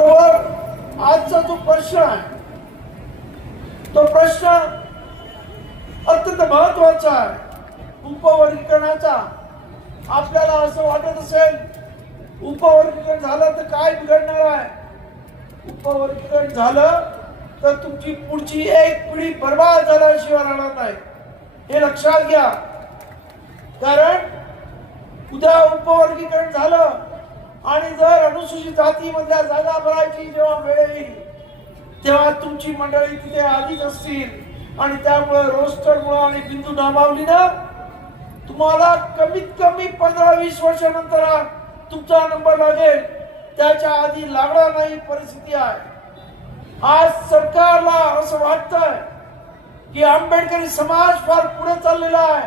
आजचा जो प्रश्न आहे तो प्रश्न अत्यंत महत्वाचा आहे उपवर्गीकरणाचा। आपल्याला असं वाटत असेल उपवर्गीकरण झालं तर काय बिघडणार आहे, उपवर्गीकरण झालं तर तुमची पुढची एक पिढी बर्बाद झाल्याशिवाय राहणार नाही, हे लक्षात घ्या। कारण उद्या उपवर्गीकरण झालं आणि जर अनुसूचित जातीमधल्या जागा भरायची जेव्हा वेळ येईल तेव्हा तुमची मंडळी तिथे आधीच असतील आणि त्यामुळे रोस्टरमुळे आणि बिंदू नामावलीनं तुम्हाला कमीत कमी 15-20 वर्षानंतर तुमचा नंबर लागेल, त्याच्या आधी लागणार नाही परिस्थिती आहे। आज सरकारला असं वाटतंय की आंबेडकरी समाज फार पुढे चाललेला आहे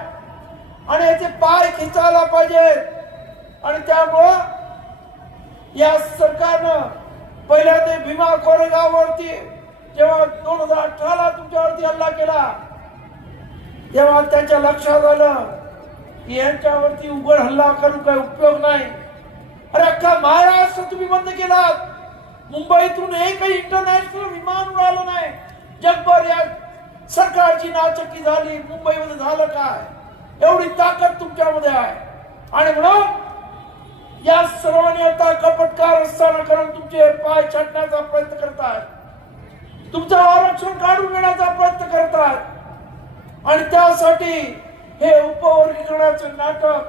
आणि याचे पाय खेचायला पाहिजेत आणि त्यामुळं या सरकारनं पहिल्या ते भीमा कोरेगाववरती जेव्हा 2018 ला तुमच्यावरती हल्ला केला तेव्हा त्यांच्या लक्षात आलं की यांच्यावरती उघड हल्ला करून काही उपयोग नाही। अरे अख्खा महाराष्ट्र तुम्ही बंद केलात, मुंबईतून एकही इंटरनॅशनल विमान उडालं नाही, जगभर या सरकारची नाचक्की झाली। मुंबईमध्ये झालं काय, एवढी ताकद तुमच्यामध्ये आहे आणि म्हणून या सर्वांनी आता कपटकार असताना कारण तुमचे पाय छाटण्याचा प्रयत्न करतात, तुमचं आरक्षण काढून घेण्याचा प्रयत्न करतात आणि त्यासाठी हे उपवर्गीकरणाचं नाटक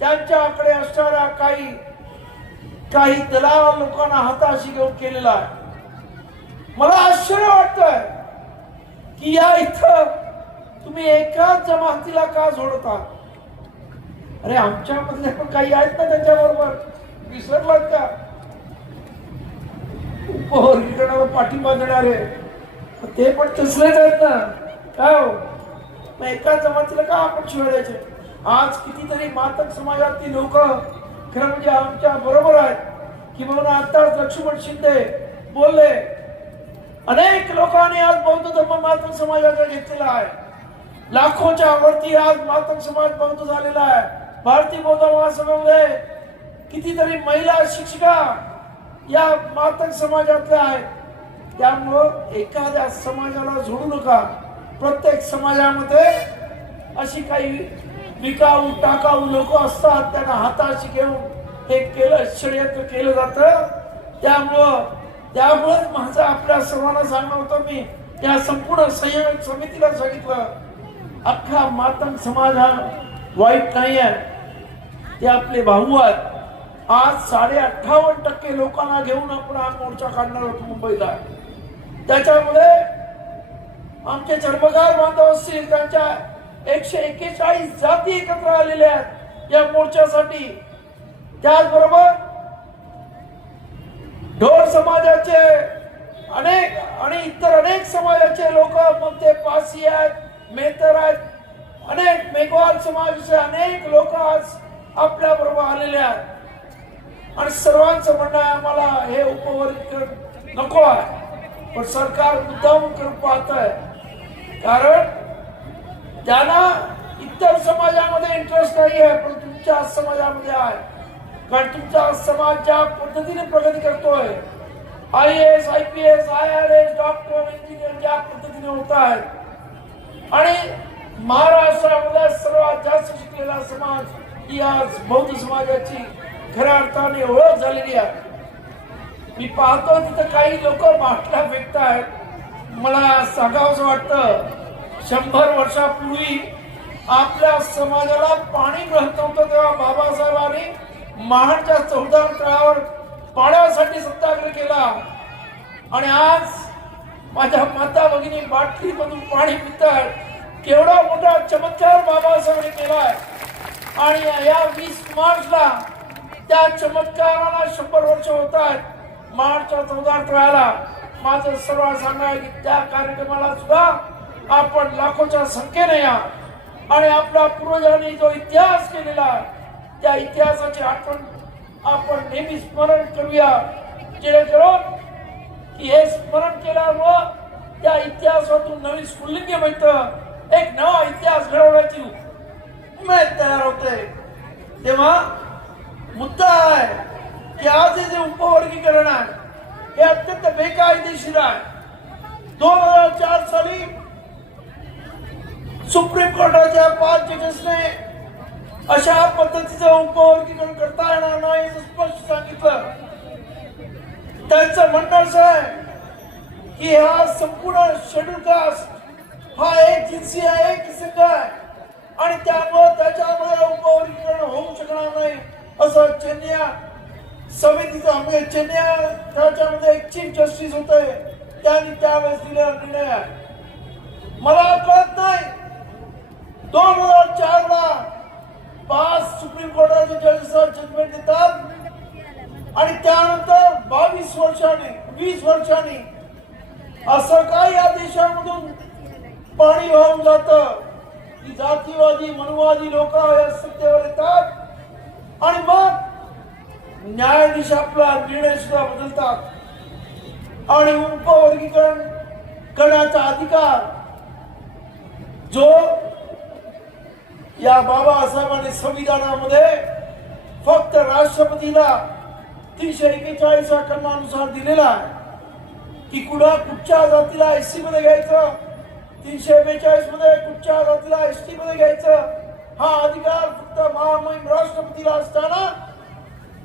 त्यांच्याकडे असणाऱ्या काही दलाल लोकांना हाताशी घेऊन केलेलं आहे। मला आश्चर्य वाटतंय की या इथं तुम्ही एकाच जमातीला का जोडता? अरे आमच्यामधले पण काही आहेत ना त्यांच्याबरोबर, विसरलात का? उपवर्गीकरणाला पाठिंबा देणारे ते पण तसलेच आहेत ना, काय हो? मग एकाच जमातीला का आपण शिवाय द्यायचे? आज कितीतरी मातक समाजातली लोक खरं म्हणजे आमच्या बरोबर आहेत की म्हणून आताच लक्ष्मण शिंदे बोलले, अनेक लोकांनी आज बौद्ध धर्म मातक समाजाचा घेतलेला आहे, लाखोच्या वरती आज मातक समाज बौद्ध झालेला आहे। भारतीय बौद्ध महासभामध्ये कितीतरी महिला शिक्षिका या मातक समाजातल्या आहेत। त्यामुळं एखाद्या समाजाला जोडू नका। प्रत्येक समाजामध्ये अशी काही विकाऊ टाकाऊ लोक असतात, त्यांना हाताशी घेऊन हे केलं षडयंत्र केलं जातं। त्यामुळं माझं आपल्या सर्वांना सांगणं होतं, मी या संपूर्ण संयोजक समितीला सांगितलं, अख्खा मातंग समाज हा वाईट नाही आहे, ते आपले भाऊ आहेत। आज 58% लोकांना घेऊन आपण हा मोर्चा काढणार आहोत मुंबईला। त्याच्यामध्ये आमचे चर्मकार बांधव असतील, त्यांच्या 141 जाती एकत्र आलेल्या आहेत या मोर्चासाठी। त्याचबरोबर ढोर समाजाचे अनेक आणि इतर अनेक समाजाचे लोक, मग ते पासी आहेत, मेहतर आहेत, अनेक मेघवाल समाजाचे अनेक लोक आज आपल्या बरोबर आलेले आहेत आणि सर्वांचं म्हणणं आहे आम्हाला हे उपवर्गीकरण नको आहे, पण सरकार मुद्दाम करून पाहत आहे कारण त्यांना इतर समाजामध्ये इंटरेस्ट नाही आहे पण तुमच्या समाजामध्ये आहे। कारण तुमचा समाज ज्या पद्धतीने प्रगती करतोय, IAS, IPS, IRS, doctor, engineer ज्या पद्धतीने होत आहेत आणि महाराष्ट्रामध्ये सर्वात जास्त शिकलेला समाज ही आज बौद्ध समाजाची खऱ्या अर्थाने ओळख झालेली आहे। मी पाहतो तिथं काही लोक बाटल्या फेकतायत, मला सांगावंसं वाटतं 100 वर्षापूर्वी आपल्या समाजाला पाणी मिळत नव्हतं तेव्हा बाबासाहेबांनी महाडच्या 14 तळावर पाण्यासाठी सत्याग्रह केला आणि आज माझ्या माता भगिनी बाटलीमधून पाणी पितात। केवढा मोठा चमत्कार बाबासाहेबांनी केलाय आणि या 20 मार्चला त्या चमत्काराला 100 वर्ष होत आहेत। मार्चच्या 14 तळाला माझं सर्व सांगणं आहे की त्या कार्यक्रमाला सुद्धा आपण लाखोच्या संख्येने या आणि आपल्या पूर्वजांनी जो इतिहास केलेला आहे त्या इतिहासाची आठवण आपण नेहमी स्मरण करूया, जेणेकरून की हे स्मरण केल्यामुळं त्या इतिहासातून नवी स्फुल्लिंग मिळतं, एक नवा इतिहास घडवण्याची उमेद तयार होते। तेव्हा मुद्दा आहे की आज जे उपवर्गीकरण आहे हे अत्यंत बेकायदेशीर आहे. 2004 साली सुप्रीम कोर्टाच्या 5 जजेसने अशा पद्धतीचं उपवर्गीकरण करता येणार नाही असं स्पष्ट सांगितलं. त्यांचं म्हणणं असं आहे की हा संपूर्ण शेड्यूल कास्ट हा एक जिन्सी आहे, एक लिंग आहे आणि त्यामुळे त्याच्यामध्ये उपवर्गीकरण होऊ शकणार नाही असं चेन्नई समितीचा म्हणजे चेन्नई त्याच्यामध्ये एक चीफ जस्टिस होते त्यांनी त्यावेळेस दिलेला निर्णय आहे. मला कळत नाही 2004 ला 5 सुप्रीम कोर्टाचे जजेस जजमेंट देतात आणि त्यानंतर 22 वर्षांनी 20 वर्षांनी असं काय या देशामधून पाणी वाहून जातं की जातीवादी मनुवादी लोक या सत्तेवर येतात आणि मग न्यायाधीश आपला निर्णय सुद्धा बदलतात आणि उपवर्गीकरण करण्याचा अधिकार जो या बाबासाहेबांनी संविधानामध्ये फक्त राष्ट्रपतीला 341 कलमानुसार दिलेला आहे की कुठच्या जातीला एससी मध्ये घ्यायचं, 342 मध्ये कुठच्या जातीला एसटी मध्ये घ्यायचं हा अधिकार फक्त महामहिम राष्ट्रपतीला असताना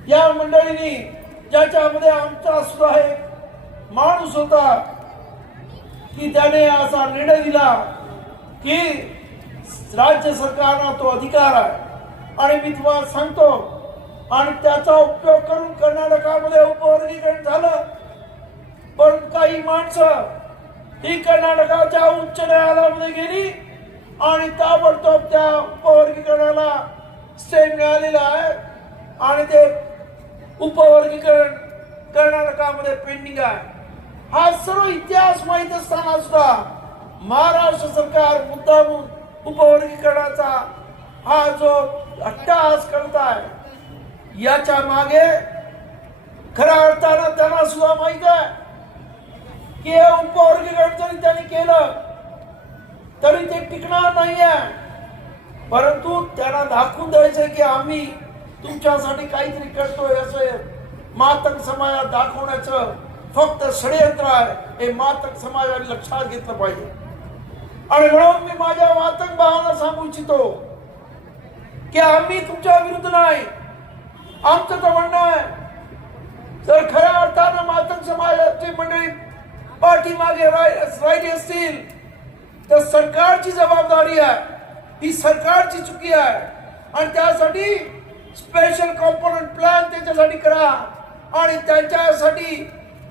या मंडळींनी ज्याच्यामध्ये आमचा सुद्धा एक माणूस होता की त्याने असा निर्णय दिला की राज्य सरकारला तो अधिकार आहे आणि मी तुम्हाला सांगतो आणि त्याचा उपयोग करून कर्नाटकामध्ये उपवर्गीकरण झालं. पण काही माणसं ही कर्नाटकाच्या उच्च न्यायालयामध्ये गेली आणि ताबडतोब त्या उपवर्गीकरणाला स्टे मिळालेला आहे आणि ते उपवर्गीकरण कर्नाटकामध्ये पेंडिंग आहे. हा सर्व इतिहास माहित असताना सुद्धा महाराष्ट्र सरकार मुद्दामून उपवर्गीकरणाचा हा जो अट्टहास करत आहे याच्या मागे खऱ्या अर्थानं त्यांना सुद्धा माहित आहे की हे उपवर्गीकरण जरी त्यांनी केलं तरी ते टिकणार नाहीये. परंतु त्यांना दाखवून द्यायचं की आम्ही तुमच्यासाठी काहीतरी करतोय असं मातंग समाजात दाखवण्याचं फक्त षडयंत्र आहे हे मातंग समाजाने लक्षात घेतलं पाहिजे. आणि म्हणून मी माझ्या मातंग भावांना सांगू इच्छितो की आम्ही तुमच्या विरुद्ध नाही. आमचं तर म्हणणं आहे जर खऱ्या अर्थानं मातंग समाजाची मंडळी पाठीमागे राहिली असतील तर सरकारची जबाबदारी आहे, ही सरकारची चुकी आहे आणि त्यासाठी स्पेशल कॉम्पोनंट प्लॅन त्याच्यासाठी करा आणि त्यांच्यासाठी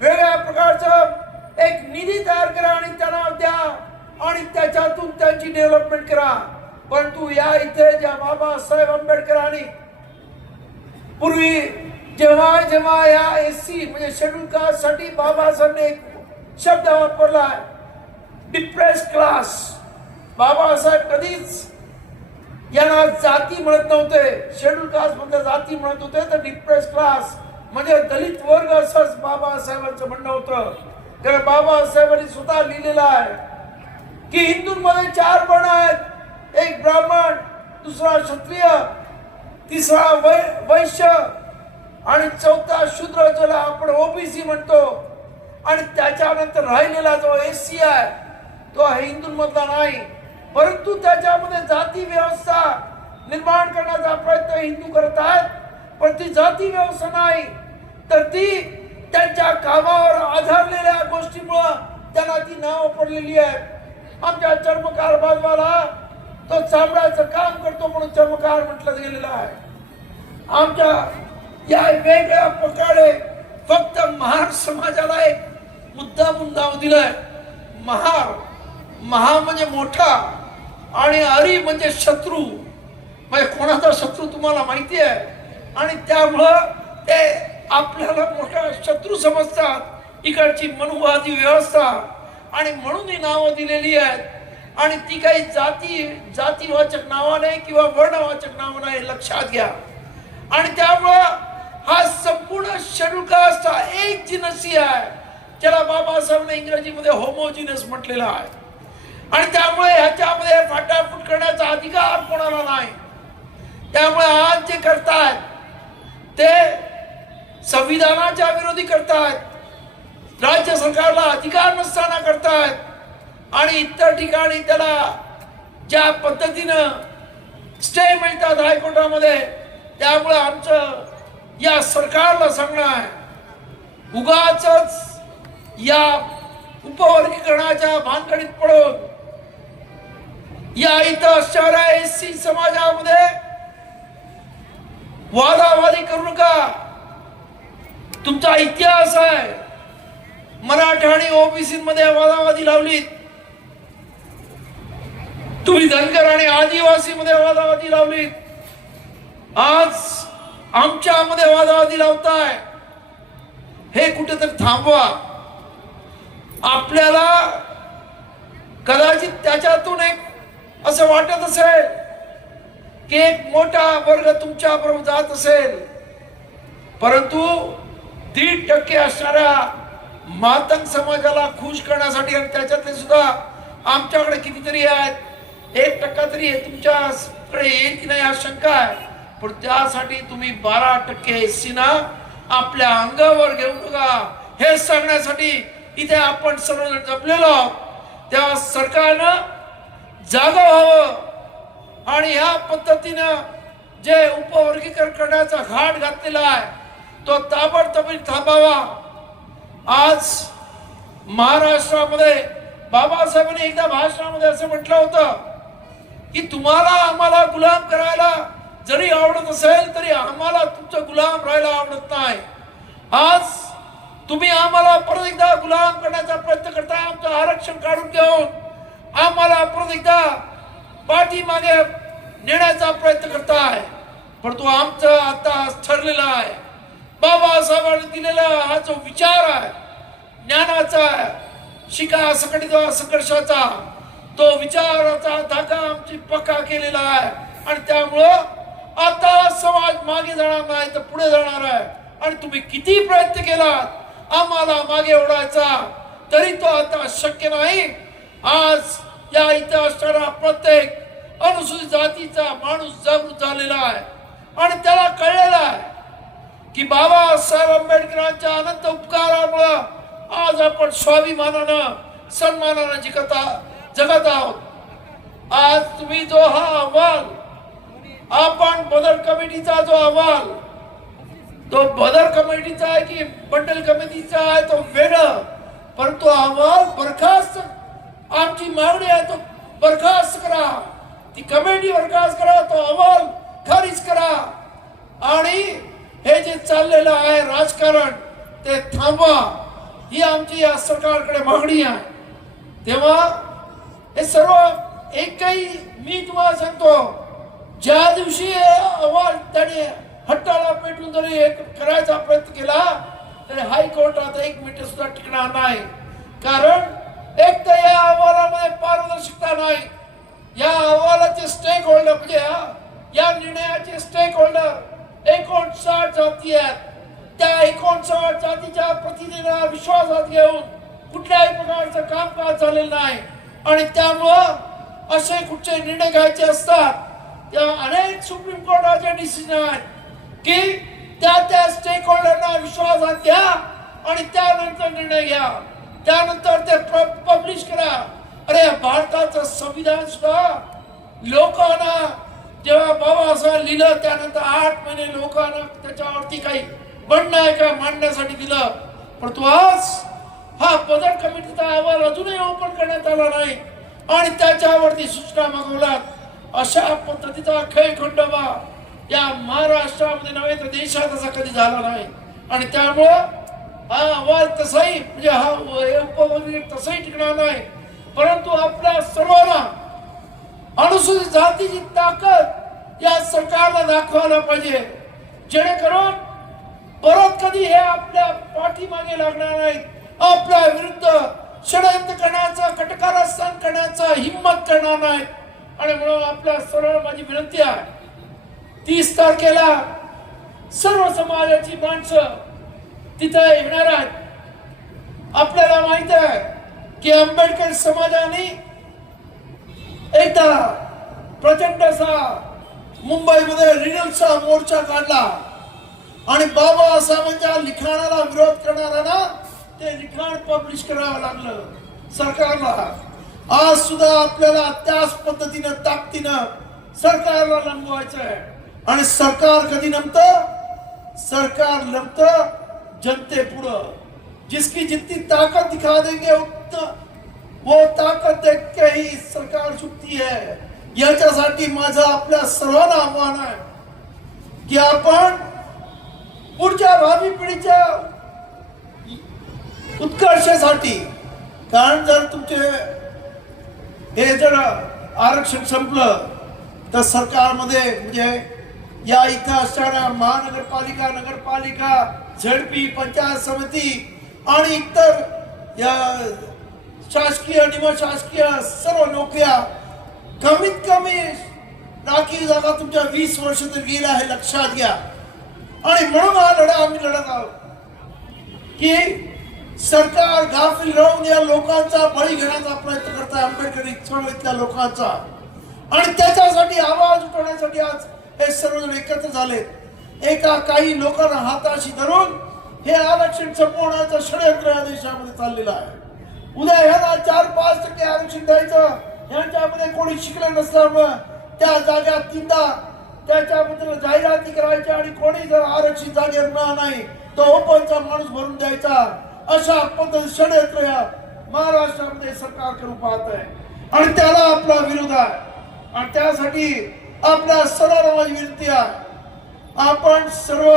वेगळ्या प्रकारचं एक निधी तयार करा आणि त्यांना द्या आणि त्याच्यातून त्यांची डेव्हलपमेंट करा. परंतु या इथे ज्या बाबासाहेब आंबेडकरांनी पूर्वी जेव्हा या एससी म्हणजे शेड्यूल कास्ट साठी बाबासाहेबांनी एक शब्द वापरला डिप्रेस क्लास. बाबासाहेब कधीच यांना जाती म्हणत नव्हते, शेड्यूल कास्ट म्हणजे जाती म्हणत होते तर डिप्रेस क्लास म्हणजे दलित वर्ग असंच बाबासाहेबांचं म्हणणं होतं. कारण बाबासाहेबांनी स्वतः लिहिलेलं आहे की हिंदूंमध्ये 4 वर्ण आहेत, एक ब्राह्मण, दुसरा क्षत्रिय, तिसरा वैश्य आणि चौथा शूद्र ज्याला आपण ओबीसी म्हणतो आणि त्याच्यानंतर राहिलेला जो एससी आहे तो हिंदूंमधला नाही. परंतु त्याच्यामध्ये जाती व्यवस्था निर्माण करण्याचा प्रयत्न हिंदू करत आहेत. पण ती जाती व्यवस्था नाही तर ती त्यांच्या कामावर आधारलेल्या गोष्टीमुळे त्यांना ती नाव पडलेली आहे. आमच्या चर्मकार बाजवाला तो चामड्याचं काम करतो म्हणून चर्मकार म्हटलं गेलेलं आहे. आमच्या या वेगळ्या प्रकारे फक्त महार समाजाला एक मुद्दामून नाव दिलंय. महा म्हणजे मोठा आणि हरी म्हणजे शत्रू. म्हणजे कोणाचा शत्रू तुम्हाला माहिती आहे आणि त्यामुळं ते आपल्याला मोठा शत्रू समजतात. इकडची मनुवादी व्यवस्था आणि म्हणून ही नावं दिलेली आहेत आणि ती काही जातीवाचक नावं नाही किंवा वर्णवाचक नावं नाही, लक्षात घ्या. आणि त्यामुळं हा संपूर्ण शेड्यूल कास्ट हा एक जिनसी आहे ज्याला बाबासाहेबांनी इंग्रजीमध्ये होमोजिनस म्हटलेला आहे. आणि त्यामुळे ह्याच्यामध्ये फाटाफूट करण्याचा अधिकार कोणाला नाही. त्यामुळे आज जे करतायत ते संविधानाच्या विरोधी करतायत. सरकारला अधिकार नसताना करतायत आणि इतर ठिकाणी त्याला ज्या पद्धतीनं स्टे मिळतात हायकोर्टामध्ये, त्यामुळे आमचं या सरकारला सांगणं आहे, उगाचच या उपवर्गीकरणाच्या भानगडीत पडून या इथं असणाऱ्या एससी समाजामध्ये वादावादी करू नका. तुमचा इतिहास आहे, मराठा आणि ओबीसी मध्ये वादावादी लावलीत, तुम्ही धनगर आणि आदिवासी मध्ये वादावादी लावलीत, आज आमच्यामध्ये वादावादी लावताय. हे कुठेतरी थांबवा. आपल्याला कदाचित त्याच्यातून एक असं वाटत असेल की एक मोठा वर्ग तुमच्या बरोबर जात असेल, परंतु 1.5% असणाऱ्या मातंग समाजाला खुश करण्यासाठी आणि त्याच्यातले सुद्धा आमच्याकडे कितीतरी आहेत, 1% तरी तुमच्याकडे येईल की नाही हा शंका आहे. पण त्यासाठी तुम्ही 12% एससीना आपल्या अंगावर घेऊ नका हे सांगण्यासाठी इथे आपण सर्वजण जमलेलो आहोत. तेव्हा सरकारनं जागा व्हावं आणि ह्या पद्धतीनं जे उपवर्गीकरण करण्याचा घाट घातलेला आहे तो ताबडतोब थांबावा. आज महाराष्ट्रामध्ये बाबासाहेबांनी एकदा भाषणामध्ये असं म्हटलं होतं की तुम्हाला आम्हाला गुलाम करायला जरी आवडत असेल तरी आम्हाला तुमचं गुलाम राहायला आवडत नाही. आज तुम्ही आम्हाला परत एकदा गुलाम करण्याचा प्रयत्न करताय, आमचं आरक्षण काढून घेऊन आम्हाला परत एकदा पाठीमागे नेण्याचा प्रयत्न करताय. परंतु आमचं आता ठरलेलं आहे, बाबासाहेबांनी दिलेला हा जो विचार आहे ज्ञानाचा, शिका सकट संघर्षाचा, तो विचाराचा धागा आमची पक्का केलेला आहे आणि त्यामुळं आता समाज मागे जाणार नाही तर पुढे जाणार आहे. आणि तुम्ही किती प्रयत्न केलात आम्हाला मागे ओढायचा तरी तो आता शक्य नाही. आज या इथं असणारा प्रत्येक अनुसूचित जातीचा माणूस जागृत झालेला आहे आणि त्याला कळलेला आहे की बाबासाहेब आंबेडकरांच्या अनंत उपकारामुळे आज आपण स्वाभिमानानं सन्मानानं जगत आहोत. आज तुम्ही जो हा अहवाल आपण बदल कमिटीचा जो अहवाल तो बदल कमिटीचा आहे की बंडल कमिटीचा आहे तो वेगळा, परंतु अहवाल बरखास्त आमची मागणी आहे तो बरखास्त करा, ती कमिटी बरखास्त करा, तो अहवाल खारिज करा आणि हे जे चाललेलं आहे राजकारण ते थांबवा, ही आमची या सरकारकडे मागणी आहे. तेव्हा हे सर्व एकही मी तुम्हाला सांगतो, ज्या दिवशी अहवाल त्याने हट्टाला पेटून जरी एक करायचा प्रयत्न केला तरी हायकोर्टात 1 मिनिट सुद्धा टिकणार नाही. कारण एक तर या अहवालामध्ये पारदर्शकता नाही, या अहवालाचे स्टेक होल्डर म्हणजे या निर्णयाचे स्टेक होल्डर 59 जाती आहेत. त्या 59 जातीच्या प्रतिनिधींना विश्वासात घेऊन कुठल्याही प्रकारचं कामकाज झालेलं नाही आणि त्यामुळं असे कुठचे निर्णय घ्यायचे असतात तेव्हा अनेक सुप्रीम कोर्टाचे डिसिजन आहेत की त्या स्टेक होल्डरना विश्वासात घ्या आणि त्यानंतर निर्णय घ्या, त्यानंतर ते पब्लिश करा. अरे भारताचं संविधान सुद्धा लोकांना जेव्हा बाबासाहेब लिहिलं त्यानंतर 8 महिने लोकांना त्याच्यावरती काही म्हणणं आहे का मांडण्यासाठी दिलं, परंतु आज हा बदल कमिटीचा अहवाल अजूनही ओपन करण्यात आला नाही आणि त्याच्यावरती सूचना मागवल्यात. अशा पद्धतीचा खेळखंडोबा या महाराष्ट्रामध्ये नव्हे तर देशात असा कधी झाला नाही आणि त्यामुळं हा अहवाल तसाही म्हणजे हा उपवर्गीकरण तसाही टिकणार नाही. परंतु आपल्या सर्वांना अनुसूचित जातीची ताकद या सरकारला दाखवायला पाहिजे, जेणेकरून परत कधी हे आपल्या पाठीमागे लागणार नाहीत, आपल्या विरुद्ध षडयंत्र करण्याचा कटकारस्थान करण्याचा हिम्मत करणार नाहीत. आणि म्हणून आपल्या सर्व माझी विनंती आहे, 30 तारखेला सर्व समाजाची माणसं तिथे येणार आहेत. आपल्याला माहित आहे की आंबेडकर समाजाने एकदा प्रचंड असा मुंबईमध्ये रिनलचा मोर्चा काढला आणि बाबासाहेबांच्या लिखाणाला विरोध करणाऱ्यांना ते लिखाण पब्लिश करावं लागलं सरकारला. आज सुद्धा आपल्याला त्याच पद्धतीनं ताकदीनं सरकारला लंबवायचंय. आणि सरकार कधी नमतं? सरकार नमतं जनते पुढं. जिसकी जितनी ताकत दिखा देंगे उतना वो ताकत देख के ही सरकार झुकती है. याच्यासाठी माझं आपल्या सर्वांना आव्हान आहे की आपण पुढच्या भावी पिढीच्या उत्कर्षासाठी, कारण जर तुमचे हे जर आरक्षण संपलं तर सरकारमध्ये म्हणजे या इथं असणाऱ्या महानगरपालिका, नगरपालिका, झडपी, पंचायत समिती आणि इतर या शासकीय, निमशासकीय सर्व नोकऱ्या कमीत कमी राखीव जागा तुमच्या 20 वर्ष तर गेल्या हे लक्षात घ्या. आणि म्हणून हा लढा आम्ही लढत आहोत की सरकार गाफील राहून या लोकांचा बळी घेण्याचा प्रयत्न करत आहे, आंबेडकरी चळवळीतल्या लोकांचा. आणि त्याच्यासाठी आवाज उठवण्यासाठी आज हे सर्वजण एकत्र झालेत. एका काही लोकांना हाताशी धरून हे आरक्षण संपवण्याचं षडयंत्र या देशामध्ये चाललेलं आहे. उद्या ह्यांना 4-5% आरक्षण द्यायचं, यांच्यामध्ये कोणी शिकलं नसल्यामुळं त्या जागा तीनदा त्याच्याबद्दल जाहिराती करायच्या आणि कोणी जर आरक्षित जागेवर मिळाला नाही तर ओपनचा माणूस भरून द्यायचा. अशा पद्धती षडयंत्र या महाराष्ट्रामध्ये सरकार करू पाहत आहे आणि त्याला आपला विरोध आहे. आणि त्यासाठी आपल्या सर्वांना माझी विनंती आहे, आपण सर्व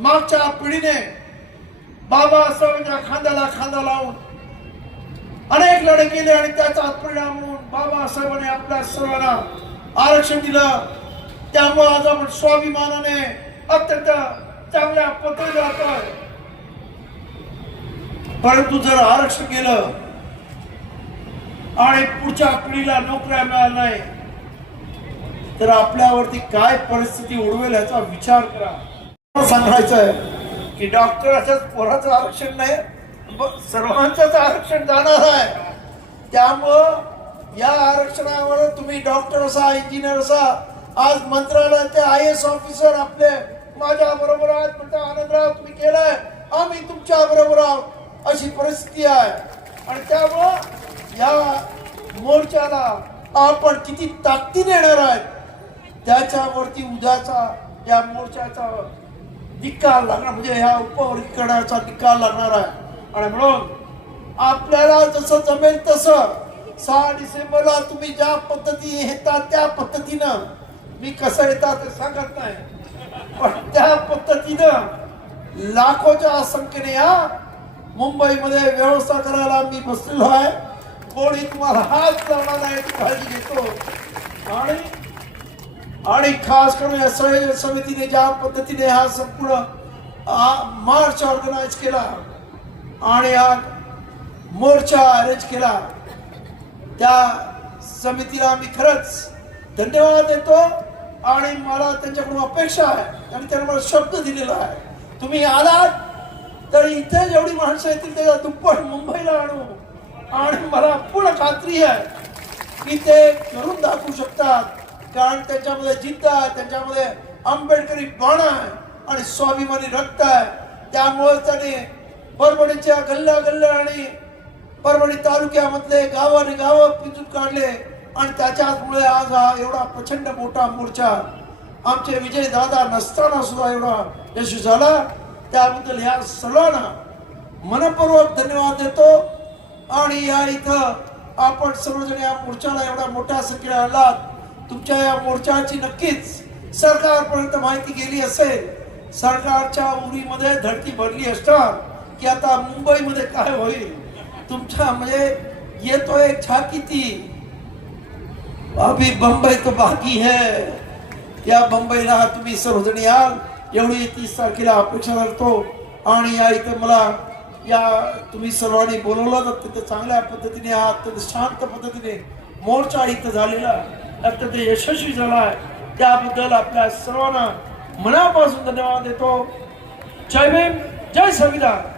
मागच्या पिढीने बाबासाहेबांच्या खांद्याला खांदा लावून अनेक लढे केले आणि त्याचा परिणाम म्हणून बाबासाहेबांनी आपल्या सर्वांना आरक्षण दिलं. त्यामुळे आज आपण स्वाभिमानाने अत्यंत चांगल्या पद्धतीने राहतोय. परंतु जर आरक्षण केलं आणि पुढच्या पिढीला नोकऱ्या मिळाल्या नाही तर आपल्यावरती काय परिस्थिती उडवेल याचा विचार करा. सांगायचं आहे की डॉक्टराच्याच पोराचं आरक्षण नाही, सर्वांचंच आरक्षण जाणार आहे. त्यामुळं या आरक्षणावर तुम्ही डॉक्टर असा, इंजिनियर असा, आज मंत्रालयाचे IAS ऑफिसर आपले माझ्या बरोबर आहेत म्हणता आनंदराव तुम्ही केलाय, आम्ही तुमच्या बरोबर आहोत अशी परिस्थिती आहे. आणि त्यामुळं या मोर्चाला आपण किती ताकदीने येणार आहेत त्याच्यावरती उद्याचा या मोर्चाचा निकाल लागणार, म्हणजे ह्या उपवर्गीकरणाचा निकाल लागणार आहे. आणि म्हणून आपल्याला जसं जमेल तसं 6 डिसेंबरला तुम्ही ज्या पद्धती येतात त्या पद्धतीनं, मी कसं येतात ते सांगत नाही, पण त्या पद्धतीनं लाखोच्या संख्येने या मुंबईमध्ये व्यवस्था करायला मी बसलेलो आहे. कोणी तुम्हाला हात लावणार नाही काळजी घेतो. आणि खास करून या समितीने ज्या पद्धतीने हा संपूर्ण मार्च ऑर्गनाइज केला आणि हा मोर्चा अरेंज केला त्या समितीला मी खरंच धन्यवाद देतो. आणि मला त्यांच्याकडून अपेक्षा आहे आणि त्यांना मला शब्द दिलेला आहे, तुम्ही आलात तर इथे जेवढी माणसं येतील त्याच्या दुप्पट मुंबईला आणू. आणि मला पूर्ण खात्री आहे की ते करून दाखवू शकतात, कारण त्यांच्यामध्ये जिद्द आहे, त्यांच्यामध्ये आंबेडकरी बाणा आहे आणि स्वाभिमानी रक्त आहे. त्यामुळे त्याने परभणीच्या गल्ल्या गल्ल्या आणि परभणी तालुक्यामधले गावाने गाव पिंजून काढले आणि त्याच्यामुळे आज हा एवढा प्रचंड मोठा मोर्चा आमचे विजय दादा नसताना सुद्धा एवढा यशस्वी झाला. त्याबद्दल ह्या सर्वांना मनपूर्वक धन्यवाद देतो. आणि या इथं आपण सर्वजण या मोर्चाला एवढा मोठ्या संख्येने आलात. तुमच्या या मोर्चाची नक्कीच सरकारपर्यंत माहिती गेली असेल. सरकारच्या उरीमध्ये धडकी भरली असणार की आता मुंबईमध्ये काय होईल. तुमच्या म्हणजे येतो एक झाकी ती अभी बंबई तो बाकी है. या बंबईला तुम्ही सर्वजण याल एवढी 30 तारखेला अपेक्षा करतो. आणि या इथं मला या तुम्ही सर्वांनी बोलवलं तर तिथे चांगल्या पद्धतीने अत्यंत शांत पद्धतीने मोर्चा इथं झालेला अत्यंत यशस्वी झाला आहे. त्याबद्दल आपल्या सर्वांना मनापासून धन्यवाद देतो. जय भीम, जय संविधान.